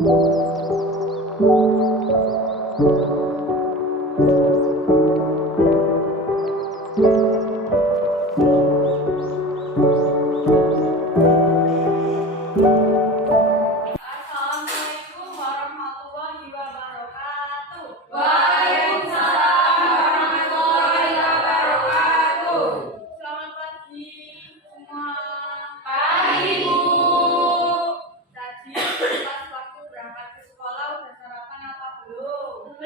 Assalamualaikum warahmatullahi wabarakatuh. Waalaikumsalam warahmatullahi wabarakatuh. Selamat pagi semua. Pagi, Bu. Tadi pas waktu berangkat ke sekolah udah sarapan apa belum?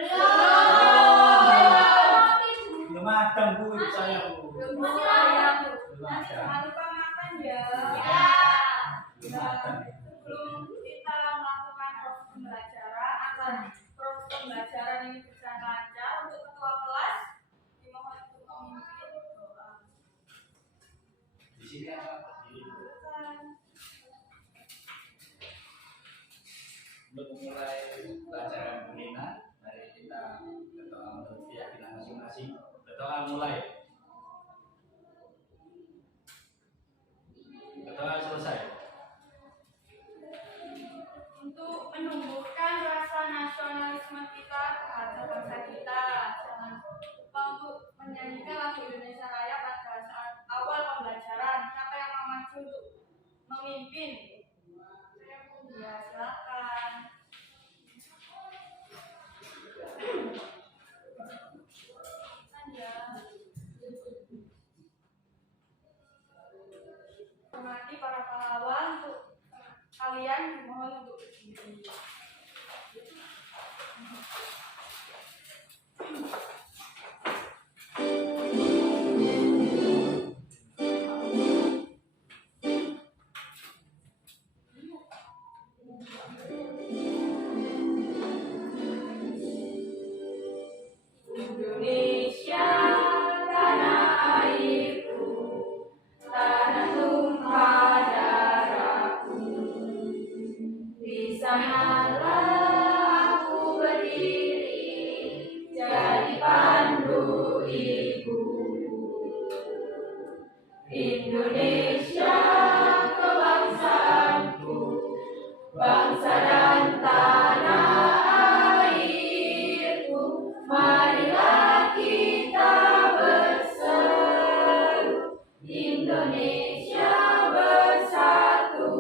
Belum ada, Bu, itu saya, Bu. Belum saya. Belum Nanti ada. jangan lupa makan ya. Belum ada. Sebelum kita melakukan proses pembelajaran ini berjalan lancar, untuk ketua kelas dimohon untuk memimpin doa. Di sini apa? Untuk memulai pelajaran kuliner, mari kita berdoa menurut keyakinan masing-masing. Berdoa mulai. Berdoa selesai. Untuk menumbuhkan rasa nasionalisme kita terhadap bangsa kita, jangan lupa untuk menyanyikan lagu Indonesia Raya pada saat awal pembelajaran. Siapa yang mau maju untuk memimpin? Ya, silakan. Hormati para pahlawan, untuk kalian dimohon untuk berdiri. Indonesia, tanah airku, tanah tumpah darahku. Di sanalah aku berdiri, jadi pandu ibu. Indonesia, kebangsaanku, bangsa dan tanah airku. Marilah kita berseru, Indonesia bersatu.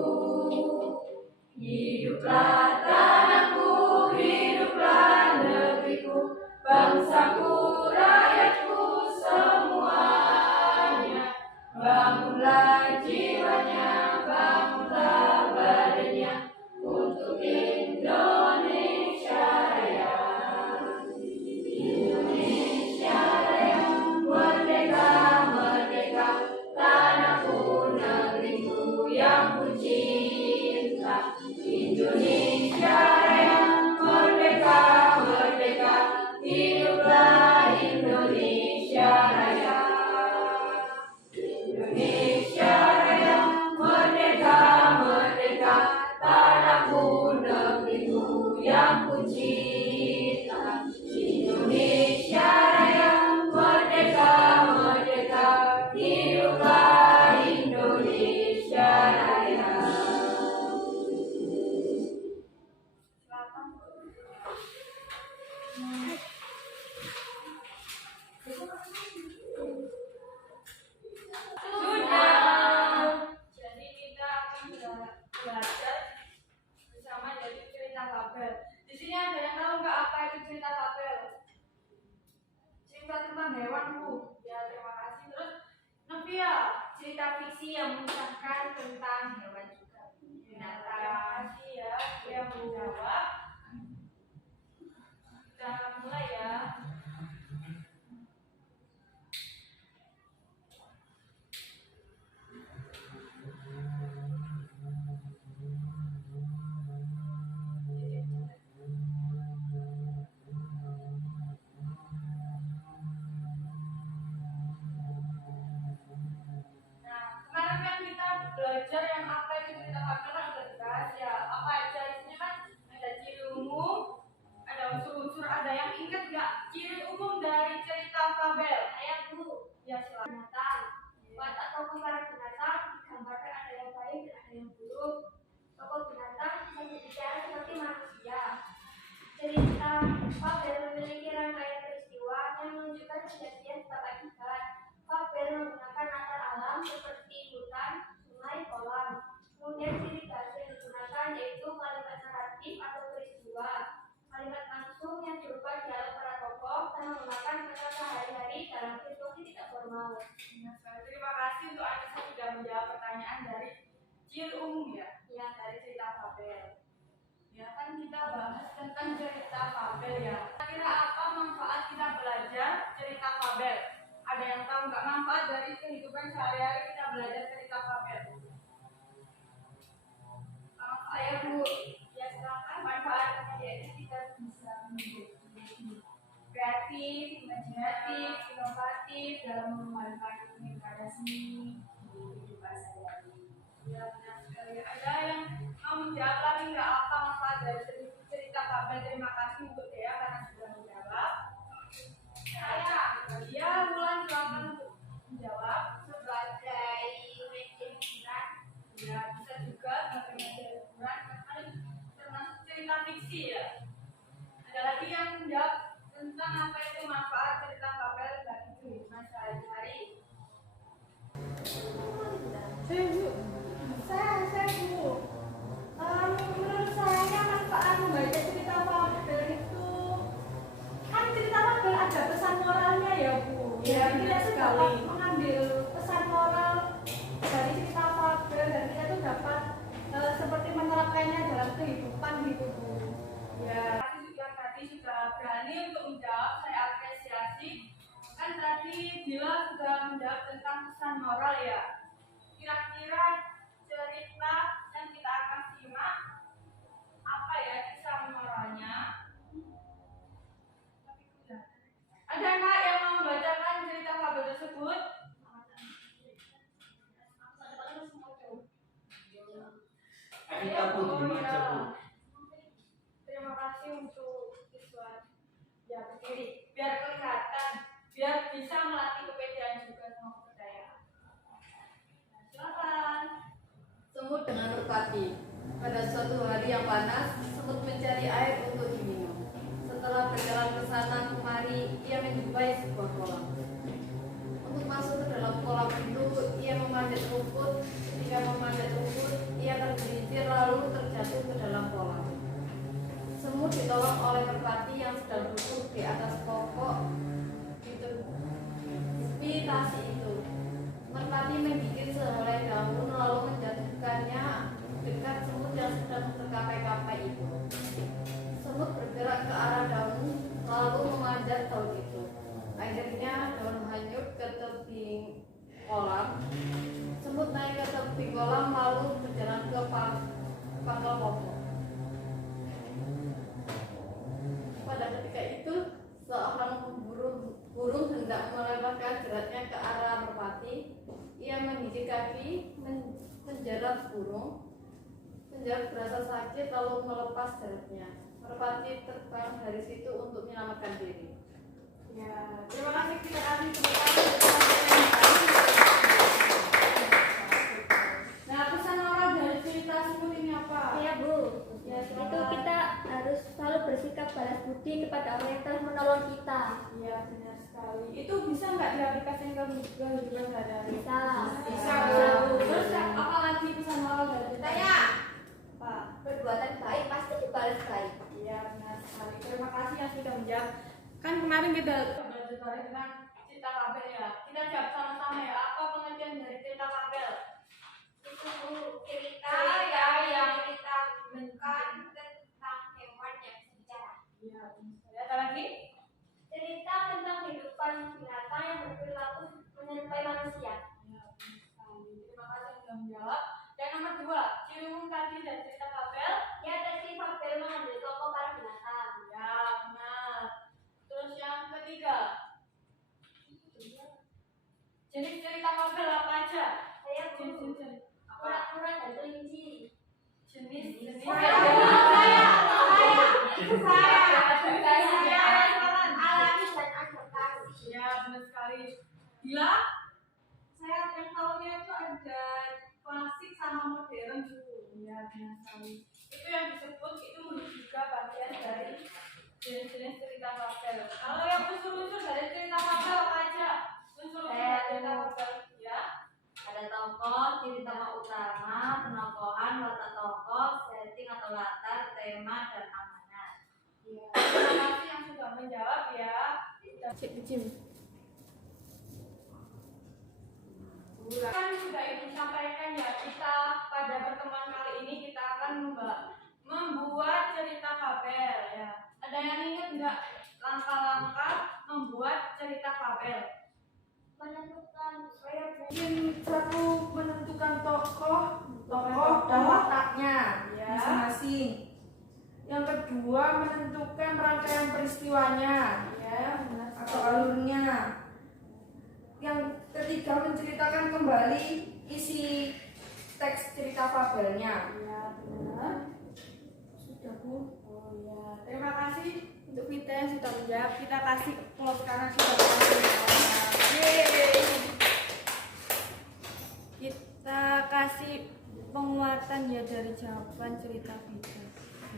Hiduplah tanahku, hiduplah negeriku, bangsaku, rakyatku semuanya. Bangunlah jiwanya, bangunlah badannya, untuk Indonesia Raya. Indonesia Raya, merdeka, merdeka, tanahku, negeriku yang ku cinta. Indonesia Raya, merdeka, merdeka, hiduplah Indonesia Raya. Indonesia Raya, merdeka, merdeka, tanahku, negeriku yang ku cinta. Indonesia Raya, merdeka, merdeka, hiduplah Indonesia Raya. Sudah. Jadi kita akan belajar bersama jadi cerita Babel. Di sini ada yang tahu nggak apa itu cerita Babel? Cerita tentang hewan, Bu. Ya, terima kasih. Terus Novia, cerita fiksi yang menceritakan tentang hewan juga. Binatang. Terima kasih ya, yang menjawab. Kita akan mulai ya. Kemarin kan kita belajar yang apa itu cerita Babel kan udah dibahas ya. Apa aja isinya kan ada ciri umum, ada unsur-unsur, ada yang ingat nggak ciri umum dari cerita Babel? Ayah Bu. Ya silakan. Binatang. Watak tokoh para binatang digambarkan ada yang baik dan ada yang buruk. Tokoh binatang bisa berbicara seperti manusia. mau. Terima kasih untuk Anissa sudah menjawab pertanyaan dari ciri umum ya, dari cerita Babel. Ya kan kita bahas tentang cerita Babel ya. Kira apa manfaat kita belajar cerita Babel? Ada yang tahu nggak manfaat dari kehidupan sehari-hari kita belajar cerita Babel? Saya Bu, ya silakan. Manfaatnya yaitu kita bisa menjadi kreatif, imajinatif, inovatif dalam mengembangkan komunikasi di kehidupan sehari-hari. Ya benar sekali. Ada yang mau menjawab lagi nggak apa manfaat dari cerita Babel? Terima kasih untuk Dea karena sudah menjawab. Dia Bulan silakan untuk menjawab. Sebagai media hiburan, Ya bisa juga sebagai media hiburan termasuk cerita fiksi ya. Ada lagi yang menjawab tentang apa itu manfaat cerita Babel bagi kehidupan sehari-hari. Saya Bu. Menurut saya manfaat membaca cerita Babel itu kan cerita Babel ada pesan moralnya ya Bu. Ya kita tuh dapat mengambil pesan moral dari cerita Babel dan kita tuh dapat seperti menerapkannya dalam kehidupan gitu Bu. Ya, tadi sudah berani untuk menjawab, saya apresiasi. Kan tadi Dila sudah menjawab tentang pesan moral ya. Kira-kira cerita yang kita akan simak apa ya kisah moralnya? Ada nggak yang mau membacakan cerita Babel tersebut? Kita pun dibaca Bu. Terima kasih untuk siswa ya berdiri biar kelihatan, biar bisa melatih kepedean juga sama kepercayaan. Nah, silakan. Semut dengan merpati. Pada suatu hari yang panas, semut mencari air untuk diminum. Setelah berjalan ke sana kemari, ia menjumpai sebuah kolam. Untuk masuk ke dalam kolam itu, ia memanjat rumput. Ketika memanjat rumput, ia tergelincir lalu terjatuh ke dalam kolam. Semut ditolong oleh merpati yang sedang duduk di atas pokok imitasi itu. Merpati menggigit sehelai daun lalu menjatuhkannya dekat semut yang sedang terkapai-kapai itu. Semut bergerak ke arah daun lalu memanjat daun itu. Akhirnya daun hanyut ke tebing kolam. Semut naik ke tebing kolam lalu berjalan ke pangkal pokok. Pada ketika itu, seorang burung hendak melemparkan jeratnya ke arah merpati. Ia menggigit kaki, menjerat burung. Penjahat berasa sakit lalu melepas jeratnya. Merpati terbang dari situ untuk menyelamatkan diri. Ya, terima kasih kita kasih Nah, pesan moral dari cerita semut ini apa? ya Bu, Ya, itu kita harus selalu bersikap balas budi kepada orang yang telah menolong kita. Iya benar sekali. Itu bisa nggak diaplikasikan ke kehidupan sehari-hari? Bisa. Bisa. Terus apa lagi pesan moral dari cerita? Tanya. Pak. Perbuatan baik pasti dibalas baik. Iya benar sekali. Terima kasih yang sudah menjawab. Kan kemarin kita belajar tentang cerita Babel ya. Kita jawab sama-sama ya. Apa pengertian dari cerita Babel? Itu Bu, cerita Cerita yang menceritakan tentang hewan yang bisa bicara. Iya benar sekali. Ada lagi? Cerita tentang kehidupan binatang yang berperilaku menyerupai manusia. Ya, benar sekali. Terima kasih yang sudah menjawab. Dan nomor 2, ciri umum tadi dari cerita Babel. Ya, tadi Babel mengambil tokoh para binatang. Ya, benar. Terus yang ketiga, jenis cerita Babel apa aja? Saya Bu, Jenis kura-kura dan kelinci. jenis Alami dan adaptasi. Ya, benar sekali. Gila, saya yang tahunya itu ada klasik sama modern dulu. Ya, benar sekali. Itu yang disebut itu juga bagian dari jenis-jenis cerita Babel. Kalau yang unsur-unsur dari cerita Babel apa aja? Unsur-unsur dari cerita Babel ya. Ada tokoh, ciri tokoh utama, penokohan, watak tokoh, setting atau latar, tema, dan amanat. Ya, terima kasih yang sudah menjawab ya. Kan sudah Ibu sampaikan ya, kita pada pertemuan kali ini kita akan membuat cerita fabel ya. Ada yang ingat nggak langkah-langkah membuat cerita fabel? Menentukan Mungkin satu menentukan tokoh dan wataknya Ya. masing-masing. Yang kedua menentukan rangkaian peristiwanya Ya, benar. atau alurnya. Yang ketiga menceritakan kembali isi teks cerita fabelnya. Ya, benar. Sudah Bu. Oh ya, terima kasih untuk Vita yang sudah menjawab. Kita kasih applause karena sudah menjawab. Yeay. Kita kasih penguatan ya dari jawaban cerita Vita.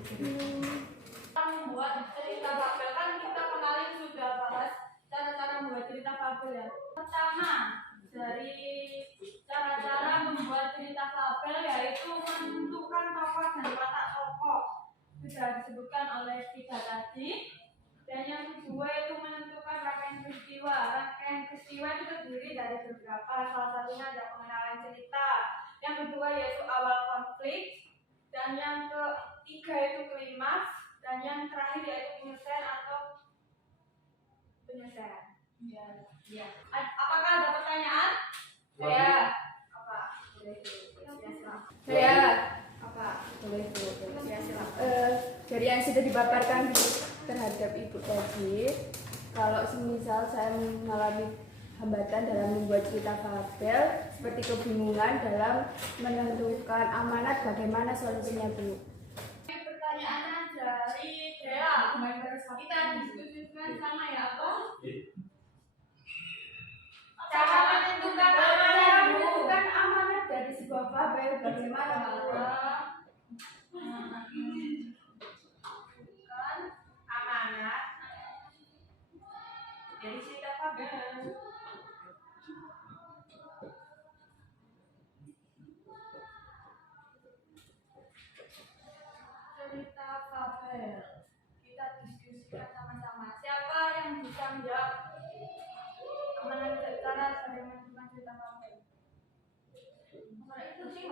Kita membuat cerita fabel kan kita kemarin sudah bahas cara-cara membuat cerita fabel ya. Pertama dari cara-cara membuat cerita fabel yaitu menentukan tokoh dan watak tokoh. Sudah disebutkan oleh Vita tadi. Dan yang kedua itu menentukan rangkaian peristiwa. Rangkaian peristiwa itu terdiri dari beberapa. Salah satunya ada pengenalan cerita. Yang kedua yaitu awal konflik. Dan yang ketiga itu klimaks. Dan yang terakhir yaitu penyelesaian atau penyelesaian. Ya. Apakah ada pertanyaan? Saya. Apa? Boleh dulu. Ya, silakan. Saya apa boleh Bu? Ya, silakan. Dari yang sudah dipaparkan terhadap Ibu tadi, kalau semisal saya mengalami hambatan dalam membuat cerita fabel seperti kebingungan dalam menentukan amanat, bagaimana solusinya Bu? Pertanyaannya dari Dea. Kita diskusikan sama ya apa? Cara menentukan amanat Bu. Menentukan amanat dari sebuah fabel bagaimana Bu? Menentukan amanat dari cerita fabel. Cerita fabel. Kita diskusikan sama-sama. Siapa yang bisa menjawab cara menentukan cerita fabel? Itu sih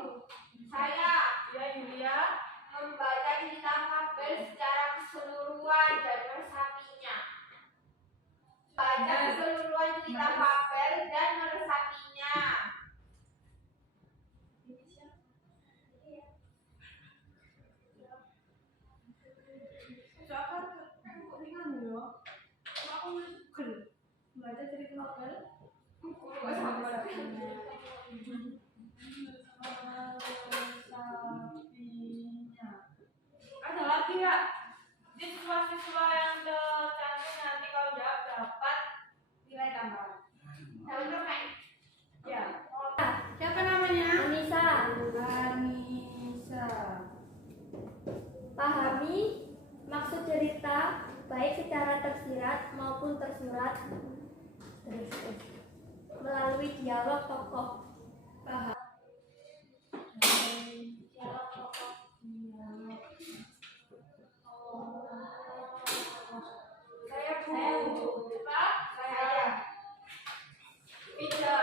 saya. Ya Yulia. membaca cerita fabel secara keseluruhan dan meresapinya. Baca keseluruhan cerita fabel dan meresapinya. Siapa? Kok ringan ya? Aku ngegel. Baca cerita fabel. Ada lagi ya? Siswa-siswa yang tercantik nanti kalau jawab dapat nilai tambahan. Ya. Siapa namanya? Anissa, Anissa. pahami maksud cerita baik secara tersirat maupun tersurat melalui dialog tokoh. Dialog tokoh. Saya Bu. Pak, saya. Pija.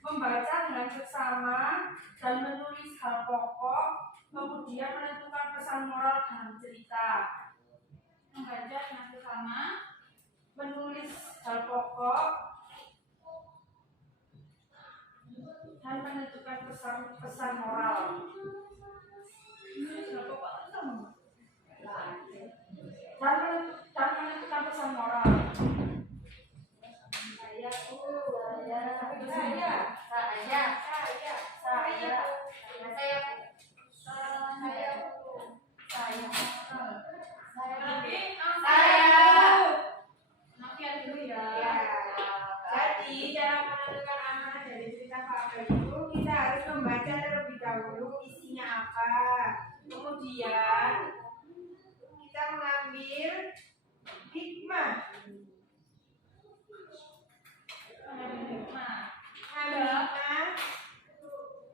Membaca dengan seksama dan menulis hal pokok, kemudian menentukan pesan moral dalam cerita. Membaca dengan seksama, menulis hal pokok, dan menentukan pesan moral. Menulis hal pokok itu sama. Dan menentukan pesan moral. Saya Bu. Nanti dulu ya. Jadi cara menentukan amanat dari cerita fabel itu kita harus membaca terlebih dahulu isinya apa. Kemudian kita mengambil hikmah.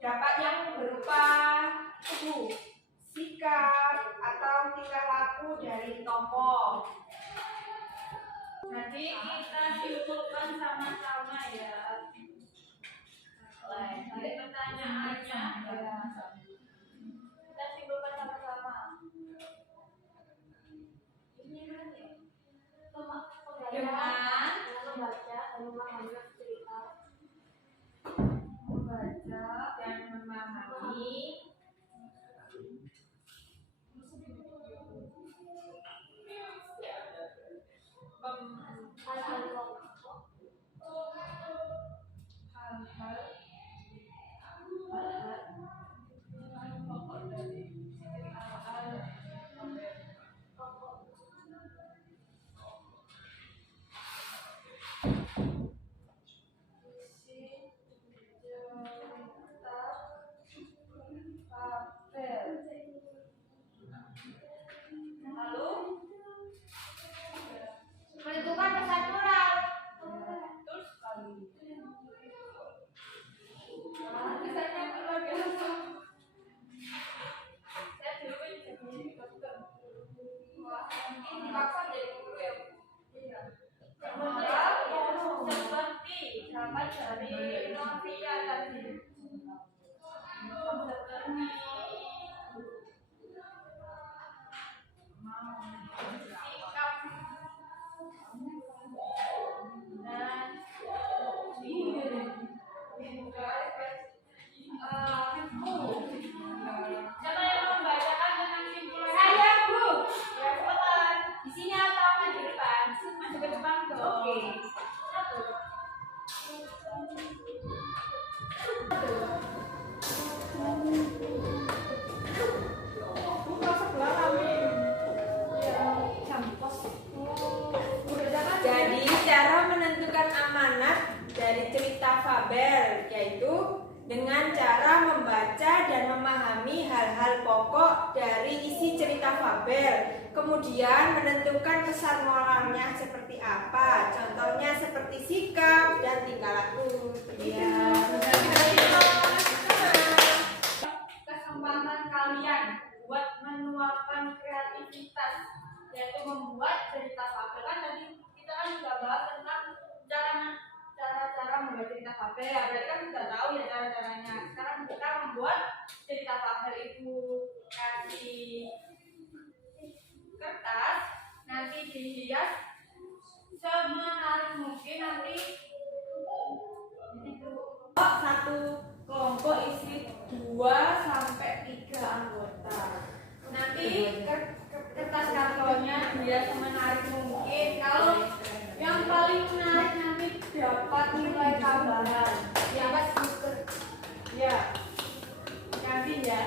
Dapat yang berupa sikap atau tingkah laku dari tokoh. Jadi kita simpulkan sama-sama ya. Jadi pertanyaannya kita simpulkan sama-sama. Dengan membaca dan memahami cerita. membaca dan memahami Hal-hal pokok hal-hal pokok dari lalu menentukan pesan moral. Betul sekali. Misalnya luar biasa. Saya dulu kan jadi dokter. Wah, ini dipaksa jadi guru ya. Iya. Moral seperti zaman dari Novia tadi. Seperti sikap dan diri. Siapa yang membacakan dengan simpulan? Saya, Bu. Ya, cepetan. Di sini atau maju ke depan? Maju ke depan dong. Oke. Buka sebelah kami. Ya, campur. Jadi cara menentukan amanat dari cerita fabel yaitu dengan cara membaca dan memahami hal-hal pokok dari isi cerita fabel. Kemudian menentukan pesan moralnya seperti apa. Contohnya seperti sikap dan tingkah laku. Iya. Kesempatan kalian buat menuangkan kreativitas, yaitu membuat cerita fabel. Kan tadi kita kan sudah bahas tentang cara-cara membuat cerita fabel. Ya, berarti kan sudah tahu ya cara-caranya. Sekarang kita membuat cerita fabel itu, kasih kertas, nanti dihias semenarik mungkin. Nanti satu kelompok isi 2 sampai 3 anggota. Nanti kertas kartonnya dia semenarik mungkin. Kalau yang paling menarik nanti dapat nilai tambahan. Dapat stiker. Ya. Nanti ya.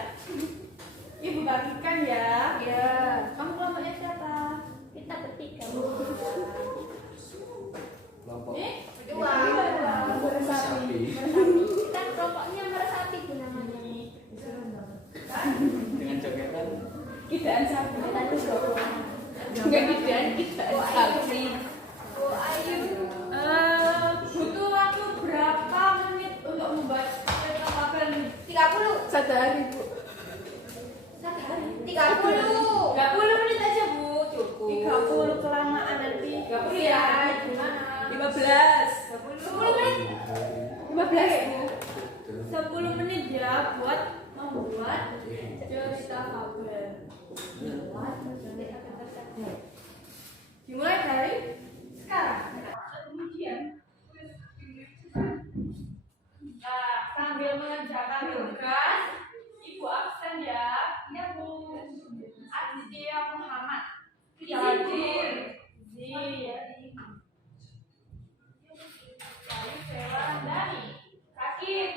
Ibu bagikan ya. Ya. Kamu kelompoknya siapa? kita bertiga. Kelompok Kedua. Kita kelompoknya meresapi itu namanya. dengan jogetan. Kidaan sapi. Enggak kidaan, kidaan sapi. Oh, ayo. Butuh waktu berapa menit untuk membuat cerita fabel ini? 30. Satu hari, Bu. 30. 30 menit aja, Bu. Cukup. 30 kelamaan nanti. 30 ya. Gimana? 15. 10 menit. 15 ya, Bu. 10 menit ya buat membuat cerita fabel. Dimulai dari sekarang. Kemudian, nah, sambil mengerjakan tugas, Ibu absen ya. Ya, Bu. Aditya Muhammad. Hadir. Lalu Sheila Randani. Sakit.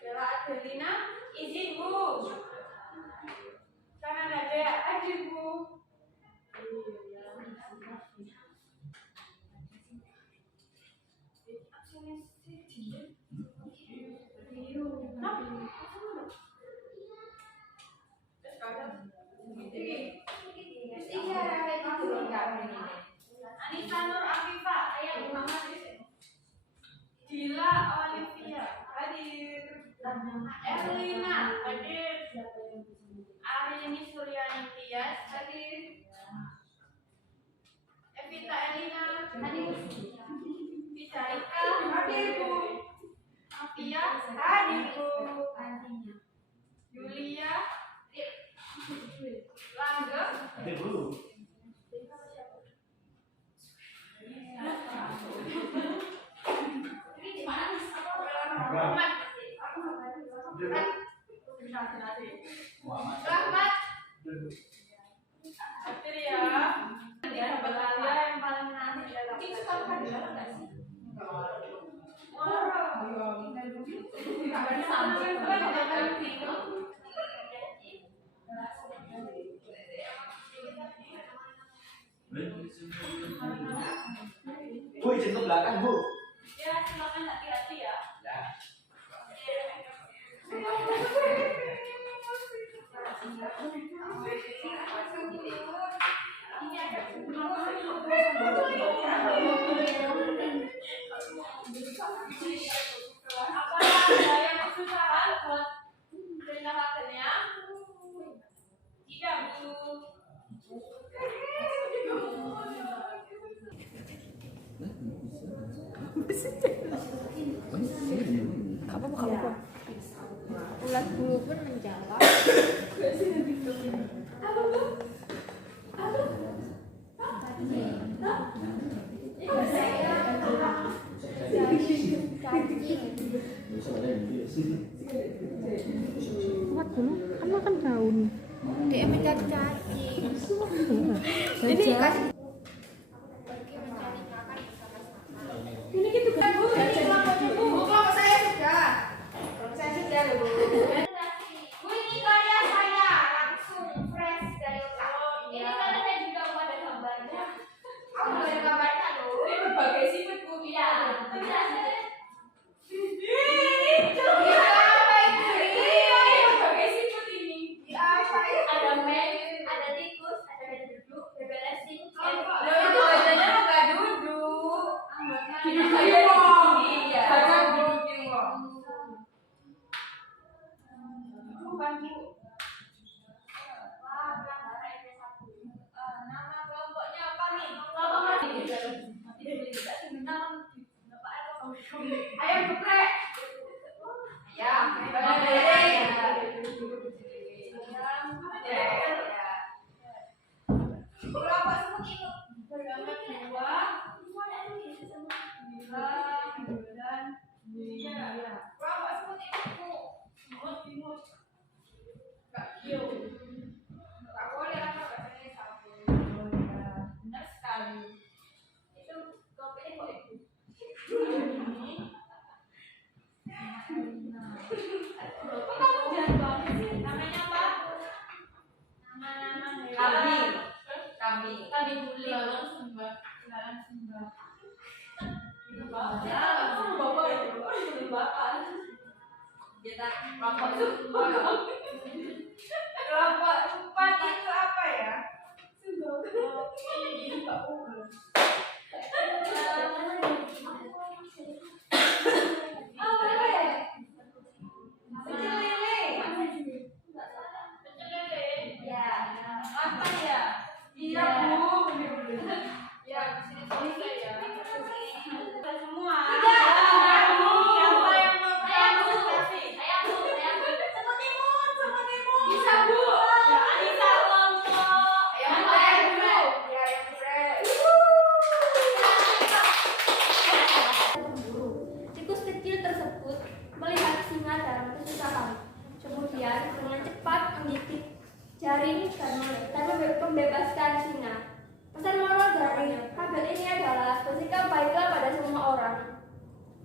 Sheila Adelina. Izin, Bu. Kanan ada hadir, Bu. Anissa Nur Afifah, ayah Muhammad Dila Olivia, hadir. Erlina, hadir. Arini Suryani Tias, hadir. Tita Elina, Tita Ika, hadirku. Afia, hadirku. Yulia, Langga, Hadir dulu. Muhammad, Muhammad. Rahmat, hadir ya. Nanti Balia yang paling nanti adalah itu kamu hadir nggak sih? Kabar sampai Bu, izin ke belakang, Bu. ya silakan hati-hati ya. Ya. Apakah ada yang kesusahan buat perintahkannya? Tidak, Bu. Ulat bulu pun menjawab. Kuat dulu, kan makan daun. Dia mencari cacing. Jadi kasih Ini gitu kan Bu, ini kelompoknya Bu. Kelompok saya sudah. Kelompok saya sudah loh Bu. Bu, ini karya saya langsung fresh dari otak. Ini karena saya juga mau ada gambarnya. Aku nggak ada kabarnya loh. Ini berbagai sifat Bu. Iya, benar. Ada men, ada tikus, ada meja duduk, beberesin, Nama kelompoknya apa nih? Ayam geprek. Ya, kelompok semut itu. Bergambar dua, Kelompok semut itu. Imut. Nggak boleh lah kalau bahasanya sapu. Benar sekali. itu kopinya kok ibu. Kok kamu jahat banget sih? Namanya apa? Nama-nama Kambing. Kambing. Kambing guling. Lalang Sumba. Ya, kamu bapak itu. Bapak. Kita kelompok Sumba. Kelompok empat itu apa ya? Pecel lele. Pecel lele. Ya, Apa ya? Iya Bu. Ya, sini selesai ya. Kita semua. Iya. Siapa yang mau saya bu, presentasi? saya bu, semut imut. Bisa Bu. Ya, Anissa kelompok. Ayam geprek dulu. Ya, ayam geprek. Tikus kecil tersebut melihat singa dalam kesusahan. Kemudian dengan cepat menggigit jaring dan membebaskan singa. Pesan moral dari fabel ini adalah bersikap baiklah pada semua orang.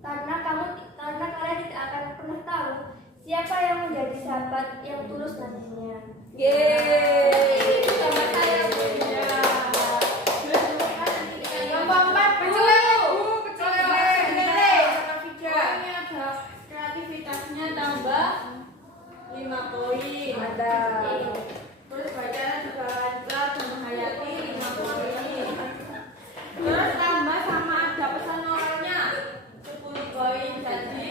Karena kalian tidak akan pernah tahu siapa yang menjadi sahabat yang tulus nantinya. Yeay. Sama saya Bu. Kelompok empat pecel lele Bu. Pecel lele. Ini ada kreativitasnya tambah 5 poin. Ada. Terus bacaan juga lancar dan menghayati 5 poin. Terus tambah sama ada pesan moralnya 10 poin, jadi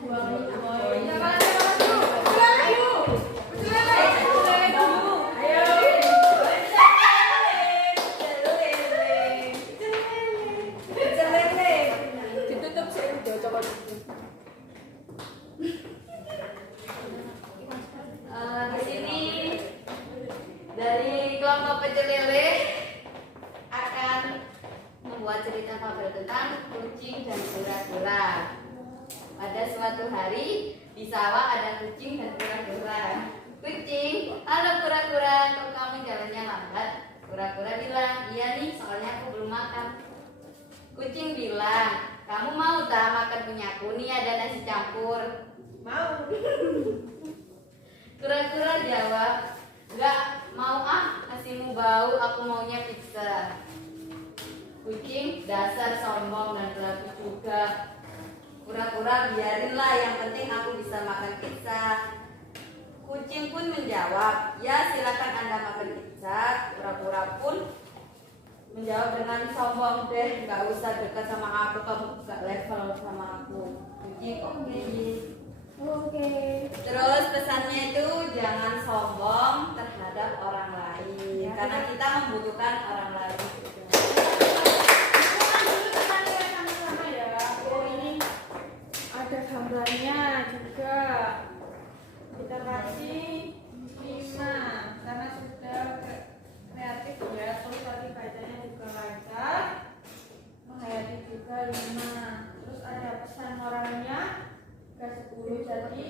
20 poin. Siapa dulu? Pecel lele yuk. Pecel lele. Pecel lele dulu. Ayo. Pecel lele. Pecel lele. pecel lele akan membuat cerita fabel tentang kucing dan kura-kura. Pada suatu hari di sawah ada kucing dan kura-kura. Kucing, halo kura-kura, kok kamu jalannya lambat? Kura-kura bilang, iya nih, soalnya aku belum makan. Kucing bilang, kamu mau tak makan punyaku? Nih ada nasi campur. Mau. Kura-kura jawab, enggak mau ah, nasimu bau, aku maunya pizza. Kucing, dasar sombong dan belagu juga. Kura-kura, biarinlah, yang penting aku bisa makan pizza. Kucing pun menjawab, ya silakan Anda makan pizza. Kura-kura pun menjawab dengan sombong, deh gak usah dekat sama aku, kamu gak level sama aku. Kucing, oke. Oke. Terus pesannya itu jangan sombong terhadap orang lain, karena kita membutuhkan orang lain. Sama-sama ya. Oh ini ada gambarnya juga. Kita kasih 5 karena sudah kreatif ya. Terus tadi bacanya juga lancar, menghayati juga 5. Terus ada pesan moralnya ke 10 jadi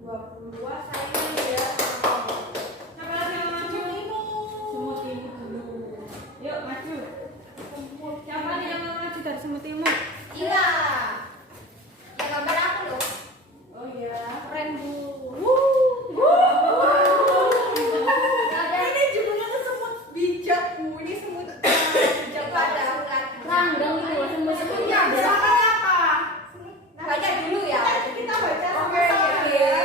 20. Wah sayang ya. Siapa lagi yang maju? Semut ini dulu. Yuk maju. Siapa nih yang mau maju dari semut imut? Iya. Ya gambar aku loh. Oh iya. Keren Bu. Ini judulnya tuh semut bijak Bu. Ini semut bijak pada ulat. Ranggang itu semut-semutnya ada. Namanya apa? Baca dulu ya. Kita baca Oke. sama-sama ya.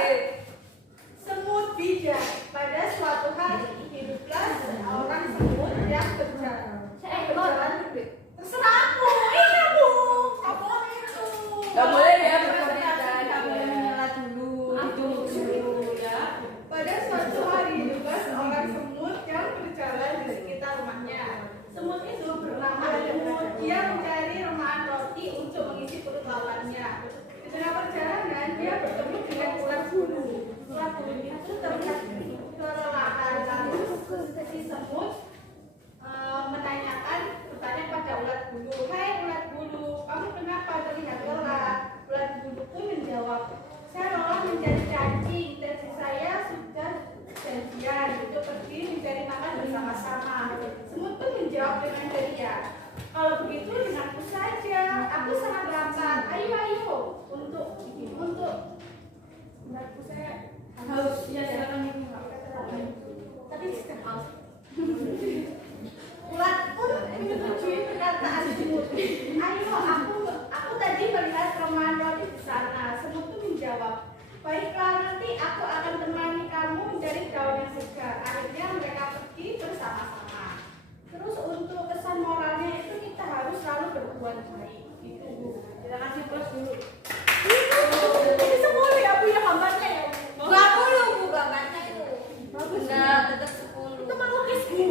Semut bijak. Pada suatu hari hiduplah seorang semut yang berjalan. Terserah aku. Iya Bu. Gak boleh itu. Gak boleh ya, Presentasi gak boleh menyela dulu. Ditunggu dulu ya. Pada suatu hari hiduplah seorang semut yang berjalan di sekitar rumahnya. Semut itu bernama Lemut. Dia mencari remahan roti untuk mengisi perut lawannya. Di tengah perjalanan dia bertemu dengan ulat bulu. Ulat bulu itu terlihat kelelahan, lalu si semut bertanya pada ulat bulu, hai ulat bulu, kamu kenapa terlihat lelah? Ulat bulu pun menjawab, saya lelah mencari cacing dan saya sudah janjian untuk pergi mencari makan bersama-sama. Semut pun menjawab dengan ceria, kalau begitu denganku saja, aku sangat lapar. Ayo untuk denganku saya haus. Ya silakan ibu. Tapi sudah haus. Ulat pun menyetujui perkataan semut. Ayo, aku tadi melihat remahan roti di sana. Semut pun menjawab, baiklah nanti aku akan temani kamu mencari daun yang segar. Akhirnya mereka pergi bersama-sama. Terus untuk kesan moralnya itu kita harus selalu berbuat baik. Gitu Bu. Kita kasih plus dulu. Ini semua ya Bu ya gambarnya ya. 20 Bu gambarnya itu. Bagus. Enggak, tetap 10. Itu melukis Bu.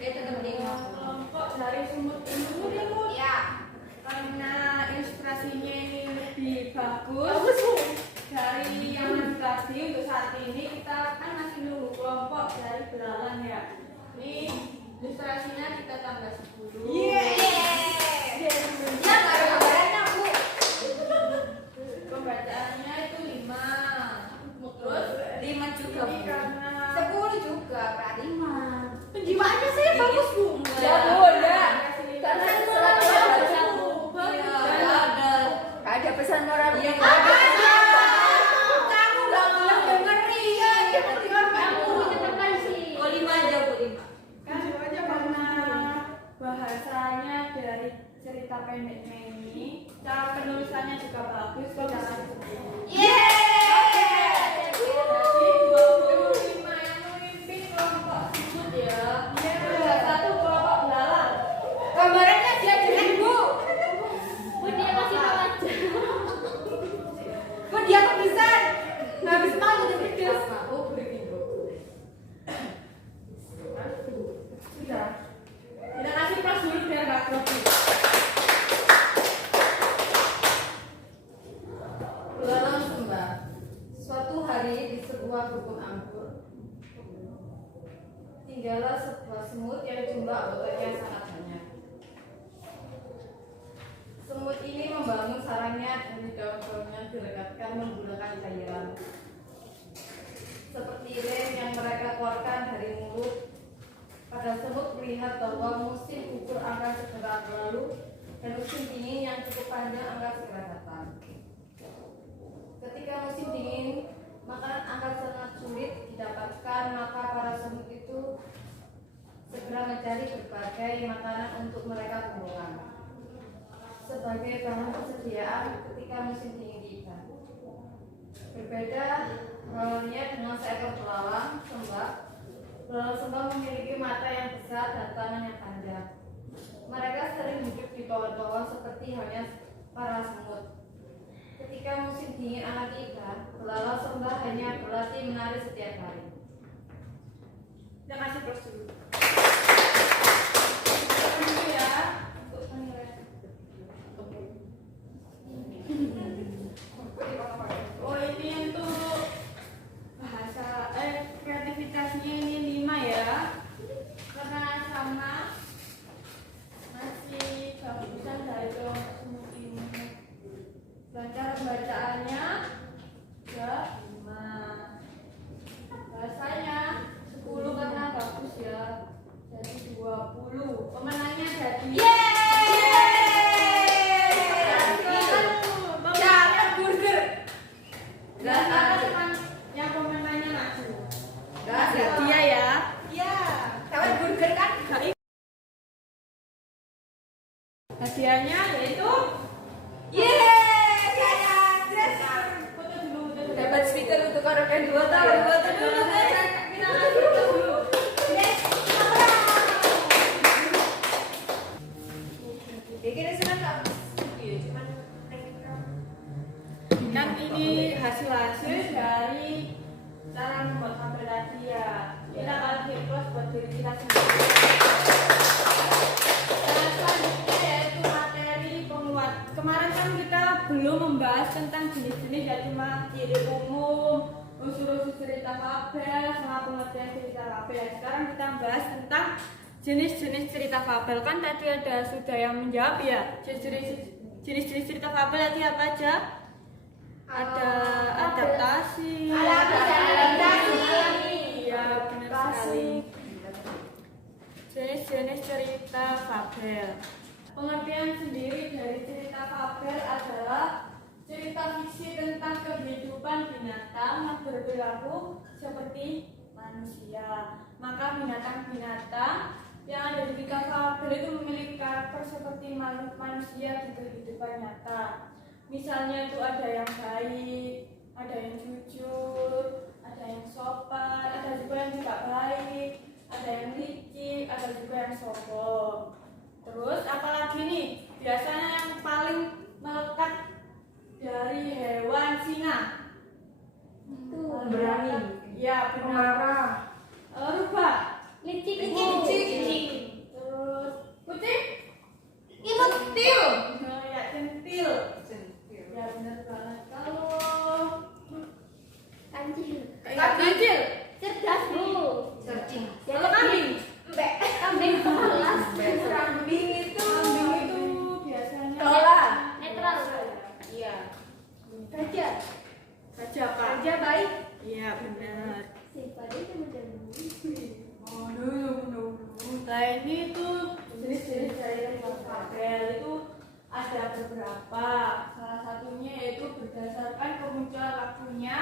Dia tetap 5. Kelompok dari semut imut. Ya. Karena ilustrasinya ini lebih bagus dari yang tadi. Untuk saat ini kita kan masih nunggu kelompok dari belalang ya. Ini ilustrasinya kita tambah 10. Ya enggak ada gambarannya Bu. Pembacaannya itu 5. Terus 5 juga ini Bu. karena 10 juga Kak 5. penjiwaannya saya bagus Bu. Ya, boleh. Karena Selalu ada Bu. bagus. Iya, ada pesan moral. Iya, Ada. kamu enggak mau dengerin. Aku cepetan sih. Oh, 5 aja Bu, 5. Kan aja karena bahasanya dari cerita pendeknya ini, cara penulisannya juga bagus. Kita kasih 10. Yeay. Jadi 25 yang memimpin kelompok semut ya. Iya. 1 kelompok belalang. Gambarannya dia jelek Bu. Bu dia masih tahu aja. tinggallah sebuah semut yang jumlah anggotanya sangat banyak. Semut ini membangun sarangnya dari daun-daunnya dilekatkan menggunakan cairan seperti lem yang mereka keluarkan dari mulut. Pada semut melihat bahwa musim gugur akan segera berlalu dan musim dingin yang cukup panjang akan segera datang. Ketika musim dingin, makanan akan sangat sulit didapatkan, maka para semut itu segera mencari berbagai makanan untuk mereka kumpulkan sebagai bahan persediaan ketika musim dingin tiba. Berbeda halnya dengan seekor belalang sembah. Belalang sembah memiliki mata yang besar dan tangan yang panjang. Mereka sering hidup di bawah-bawah seperti halnya para semut. Ketika musim dingin akan tiba, belalang sembah hanya berlatih menari setiap hari. Kita kasih plus dulu. Tunggu ya untuk penilaian. Oh ini untuk bahasa kreativitasnya ini 5 ya. Karena sama masih bagusan dari semut ini. Dan cara bacaannya ya 5. Bahasanya 10 karena bagus ya. Jadi 20. Pemenangnya jadi Jangan burger. Gak ada. Yang komentarnya maju. Gak ada. Dia ya. Iya. Kawan burger kan? Hadiahnya yaitu foto dulu. Dapat stiker untuk orang yang 2 tahun. Foto dulu guys. Kita kasih foto dulu. Bikin senang tak? Iya, cuman kan ini hasil dari cara membuat tabel tadi ya. Kita kasih plus buat diri kita sendiri. Dan selanjutnya yaitu materi penguat. Kemarin kan kita belum membahas tentang jenis-jenis ya, cuma ciri umum, unsur-unsur cerita fabel, sama pengertian cerita fabel. Sekarang kita bahas tentang jenis-jenis cerita fabel. Kan tadi ada sudah yang menjawab ya. Jenis-jenis cerita fabel tadi apa aja? Ada adaptasi. Iya, benar sekali. Jenis-jenis cerita fabel. Pengertian sendiri dari cerita fabel adalah cerita fiksi tentang kehidupan binatang yang berperilaku seperti manusia. Maka binatang-binatang yang ada di cerita fabel itu memiliki karakter seperti manusia di kehidupan nyata. Misalnya itu ada yang baik, ada yang jujur, ada yang sopan, ada juga yang tidak baik, ada yang licik, ada juga yang sombong. Terus apalagi nih, biasanya yang paling melekat dari hewan singa. Berani. Ya, benar. Rubah. Licik. Terus kucing. Imut. Ya, centil. Ya, benar banget. Kalau Kancil. kancil. Cerdas, Bu. Searching. Kalau kambing. Kambing malas. Kambing itu. Kambing itu biasanya Tolak. Netral. Iya. Gajah. Gajah apa? Gajah baik. Iya, benar. Siapa dia teman-teman? Nah ini tuh jenis-jenis dari fabel itu ada beberapa. Salah satunya yaitu berdasarkan kemunculan waktunya,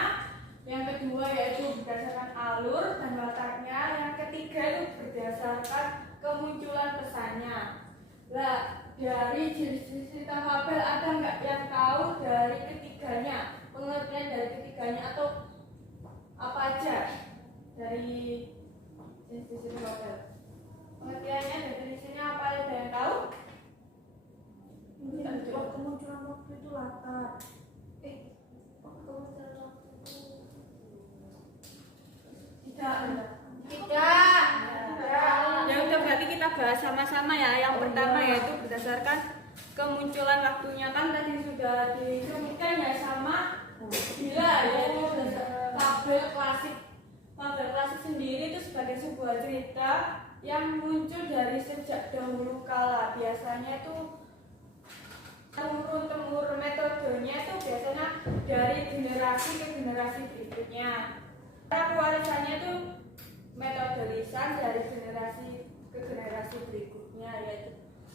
yang kedua yaitu berdasarkan alur dan wataknya, yang ketiga itu berdasarkan kemunculan pesannya. Nah, dari jenis-jenis cerita fabel ada nggak yang tahu dari ketiganya, pengertian dari ketiganya atau apa aja dari jenis-jenis cerita fabel? Pengertiannya dan definisinya apa, ada yang tahu? Kemunculan waktu itu latar. Kemunculan waktu itu. Tidak. Tidak. Ya udah, berarti kita bahas sama-sama ya. Yang pertama yaitu berdasarkan kemunculan waktunya, kan tadi sudah disebutkan ya sama Bila, yaitu fabel klasik. Fabel klasik sendiri itu sebagai sebuah cerita yang muncul dari sejak dahulu kala. Biasanya itu temurun-temurun, metodenya itu biasanya dari generasi ke generasi berikutnya. Cara pewarisannya itu metode lisan dari generasi ke generasi berikutnya, yaitu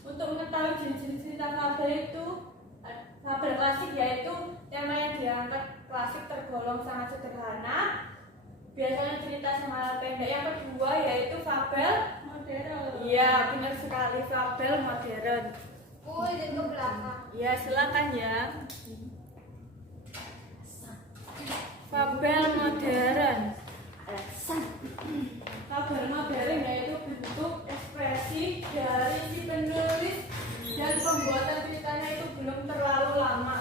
untuk mengetahui jenis-jenis cerita fabel itu fabel klasik, yaitu tema yang diangkat klasik tergolong sangat sederhana, biasanya cerita sama pendek. Yang kedua yaitu fabel modern. Iya, benar sekali, fabel modern. Izin ke belakang. Ya, silakan ya. Fabel modern. Fabel modern yaitu bentuk ekspresi dari si penulis dan pembuatan ceritanya itu belum terlalu lama.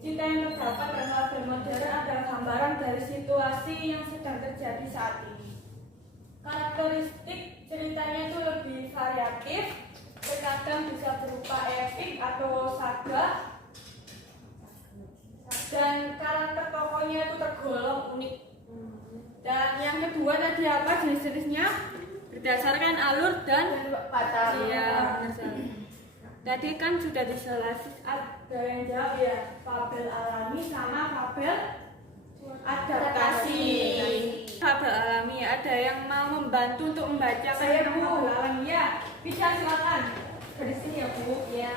Cerita yang terdapat dalam fabel modern adalah gambaran dari situasi yang sedang terjadi saat ini. Karakteristik ceritanya itu lebih variatif, terkadang bisa berupa epik atau saga, dan karakter tokohnya itu tergolong unik. Dan yang kedua tadi apa jenis-jenisnya? Berdasarkan alur dan Kata. iya, benar sekali. Tadi kan sudah dijelaskan, ada yang jawab ya, fabel alami sama fabel adaptasi. Fabel alami, ada yang mau membantu untuk membaca Saya, Bu. fabel alami ya? Bisa, silakan. Dari sini ya, Bu. Ya.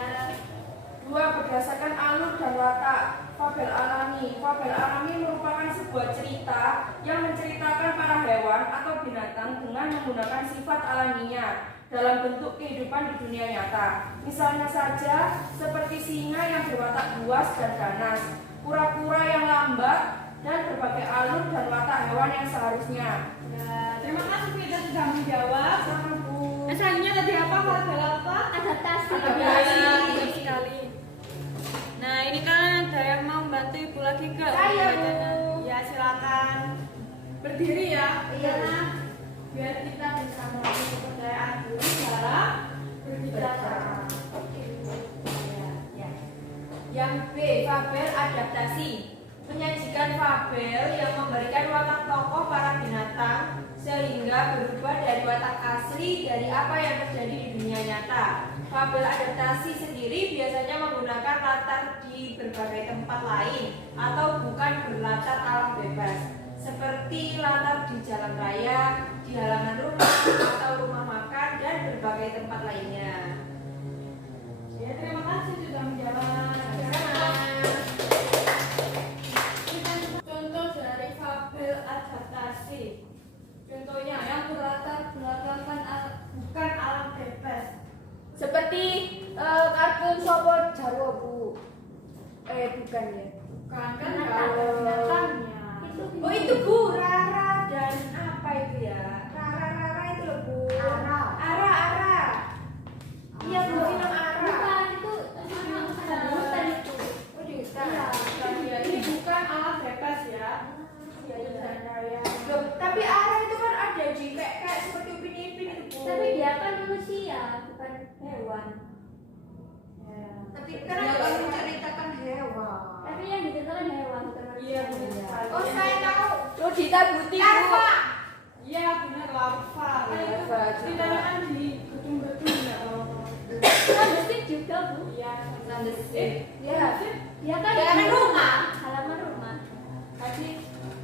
2. Berdasarkan alur dan watak. Fabel alami. Fabel alami merupakan sebuah cerita yang menceritakan para hewan atau binatang dengan menggunakan sifat alaminya dalam bentuk kehidupan di dunia nyata. Misalnya saja seperti singa yang berwatak buas dan ganas, kura-kura yang lambat, dan berbagai alur dan watak hewan yang seharusnya. Ya, terima kasih kita sudah menjawab. Sama, Bu. Selanjutnya tadi apa? Fabel apa? Adaptasi. Benar sekali. Nah, ini kan ada yang mau bantu Ibu lagi ke Saya, Bu. Ya, silakan. Berdiri ya. Iya. Karena biar kita bisa melatih kepercayaan diri dalam berbicara. Oke. Ya. Yang B, fabel adaptasi. Menyajikan fabel yang memberikan watak tokoh para binatang sehingga berubah dari watak asli dari apa yang terjadi di dunia nyata. Fabel adaptasi sendiri biasanya menggunakan latar di berbagai tempat lain atau bukan berlatar alam bebas, seperti latar di jalan raya, di halaman rumah, atau rumah makan, dan berbagai tempat lainnya. Ya, terima kasih sudah menjawab. Contoh dari fabel adaptasi. Contohnya yang berlatar belakangkan bukan alam bebas. Seperti kartun Sopo Jarwo, Bu. Bukan ya. Bukan kan ada binatangnya. Oh itu Bu, Rara dan apa itu ya? Rara itu loh Bu. Ara. Iya Bu, film Ara. Bukan, itu sama hutan itu. Oh di hutan. Iya, ini bukan alam bebas ya. Iya di jalan raya. Loh, tapi Ara itu kan ada di kayak seperti upin-ipin itu, Bu. Tapi dia kan manusia, bukan hewan. Tapi Kan kan ada ada orang menceritakan hewan. Tapi yang diceritakan hewan, bukan manusia. Iya, benar sekali. Oh, saya tahu. Loh, Dita Buti, Bu. Larva. Iya, benar larva. Kan itu Larva juga. ceritanya kan di gedung-gedung ya. Besi juga, Bu. Iya, Nandesit. Dia kan Halaman di rumah. Halaman rumah. tadi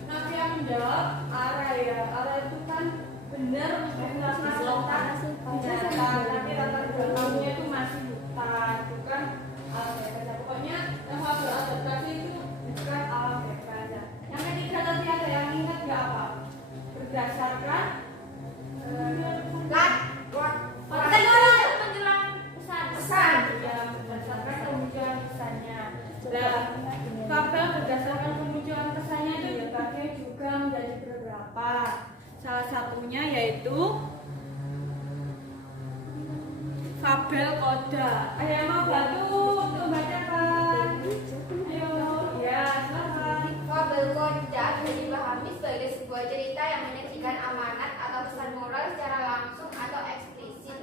Nabi yang menjawab Ara ya. Ara itu kan benar menceritakan binatang, tapi latar belakangnya itu masih hutan, bukan alam bebas. Pokoknya yang fabel adaptasi itu bukan alam bebas. Yang ketiga tadi ada yang ingat nggak apa? Berdasarkan Menjelang pesan, ya berdasarkan kemunculan pesannya. Nah, fabel berdasarkan kemunculan pesannya itu dibagi juga menjadi beberapa. Salah satunya yaitu fabel koda. Ada yang mau bantu untuk membacakan? Ayo, ya silakan. Fabel koda bisa dipahami sebagai sebuah cerita yang menyajikan amanat atau pesan moral secara langsung atau eksplisit.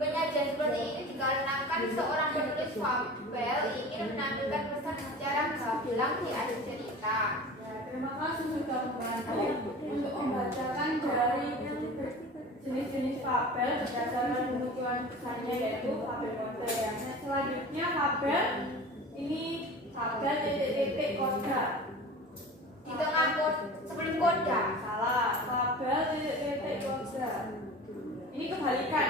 Penyajian seperti ini dikarenakan seorang penulis fabel ingin menampilkan pesan secara gamblang di akhir cerita. Ya, terima kasih sudah membantu untuk membacakan dari jenis fabel berdasarkan kemunculan pesannya yaitu fabel kode ya. Nah, selanjutnya fabel ini fabel titik-titik koda. Di tengah sebelum koda. Salah, fabel titik-titik koda. Ini kebalikan.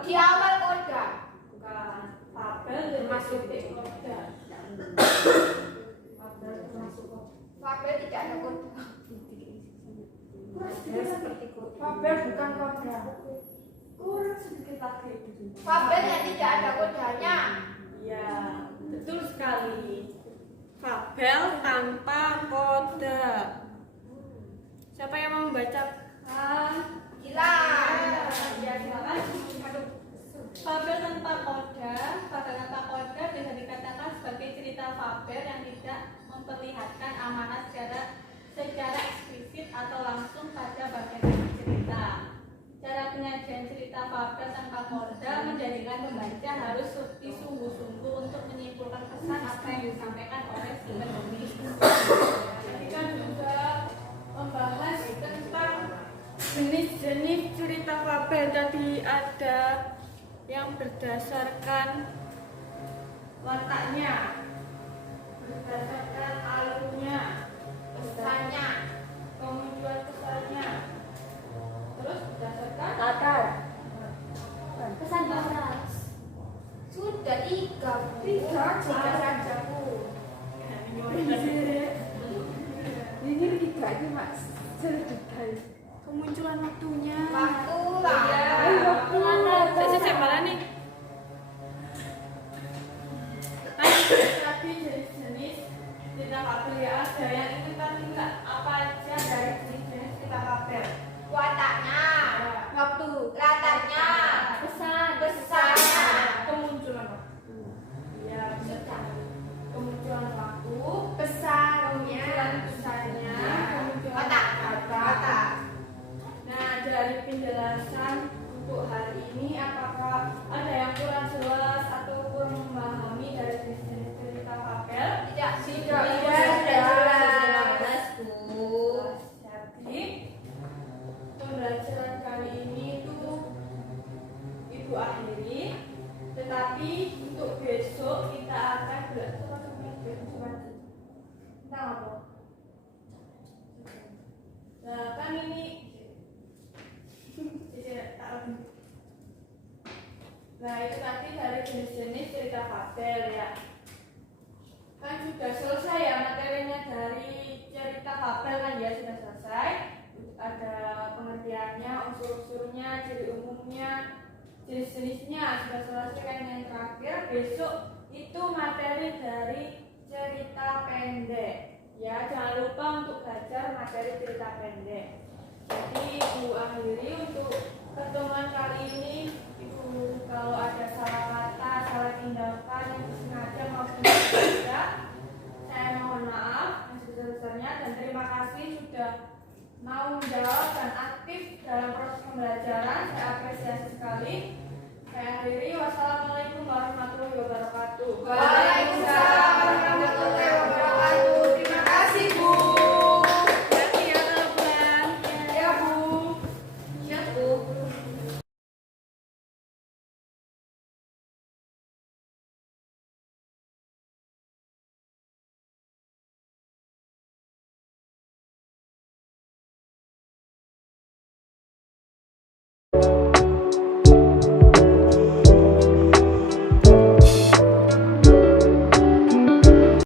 Di awal koda. Bukan. Fabel titik-titik koda. Fabel termasuk koda. Fabel tidak ada koda. Fabel bukan koda. Kurang sedikit lagi. Fabel yang tidak ada kodanya. Ya, betul sekali. Fabel tanpa kode. Siapa yang mau membacakan? Gila. Ya, silakan. Aduh. Fabel tanpa kode, fabel tanpa kode bisa dikatakan sebagai cerita fabel yang tidak memperlihatkan amanat secara eksplisit atau langsung pada bagian cerita. Cara penyajian cerita fabel tanpa kode menjadikan pembaca harus sungguh-sungguh untuk menyimpulkan pesan apa yang disampaikan oleh si penulis. Tadi kan juga membahas tentang jenis-jenis cerita fabel. Tadi ada yang berdasarkan wataknya, berdasarkan alurnya, Pesannya. kemunculan pesannya, terus berdasarkan Latar. Pesan moral. Sudah tiga. Tiga saja Bu. Ini tiga ini Mas. Sedetail. kemunculan waktunya. Waktu lah. Saya malah nih. Tadi jenis-jenis cerita fabel ya, ada yang ingin tadi nggak apa aja dari jenis-jenis cerita fabel? Wataknya. Waktu, Latarnya. Pesan. Pesannya. kemunculan waktu. Ya, Sudah. kemunculan waktu, Pesannya. kemunculan pesannya, kemunculan Watak. kata. Watak. Nah, dari penjelasan untuk hari ini, apakah ada yang kurang jelas atau kurang memahami dari jenis cerita fabel? Tidak. Tidak. Jelas, Bu. Jadi, pembelajaran kali ini itu Ibu akhiri, tetapi untuk besok kita akan belajar tentang apa? Nah, kan ini nah itu tadi dari jenis-jenis cerita fabel ya. Kan sudah selesai ya materinya dari cerita fabel kan ya, sudah selesai. Ada pengertiannya, unsur-unsurnya, ciri umumnya, jenis-jenisnya sudah selesai kan. Yang terakhir besok itu materi dari cerita pendek. Ya, jangan lupa untuk belajar materi cerita pendek. Jadi Ibu akhiri untuk pertemuan kali ini. Ibu kalau ada salah kata, salah tindakan yang sengaja maupun tidak sengaja, saya mohon maaf yang sebesar-besarnya dan terima kasih sudah mau menjawab dan aktif dalam proses pembelajaran. Saya apresiasi sekali. Saya akhiri. Wassalamualaikum warahmatullahi wabarakatuh. Waalaikumsalam warahmatullahi wabarakatuh. Terima kasih, Bu. Hati ya kalau pulang. Ya, Bu. Siap Bu. Thank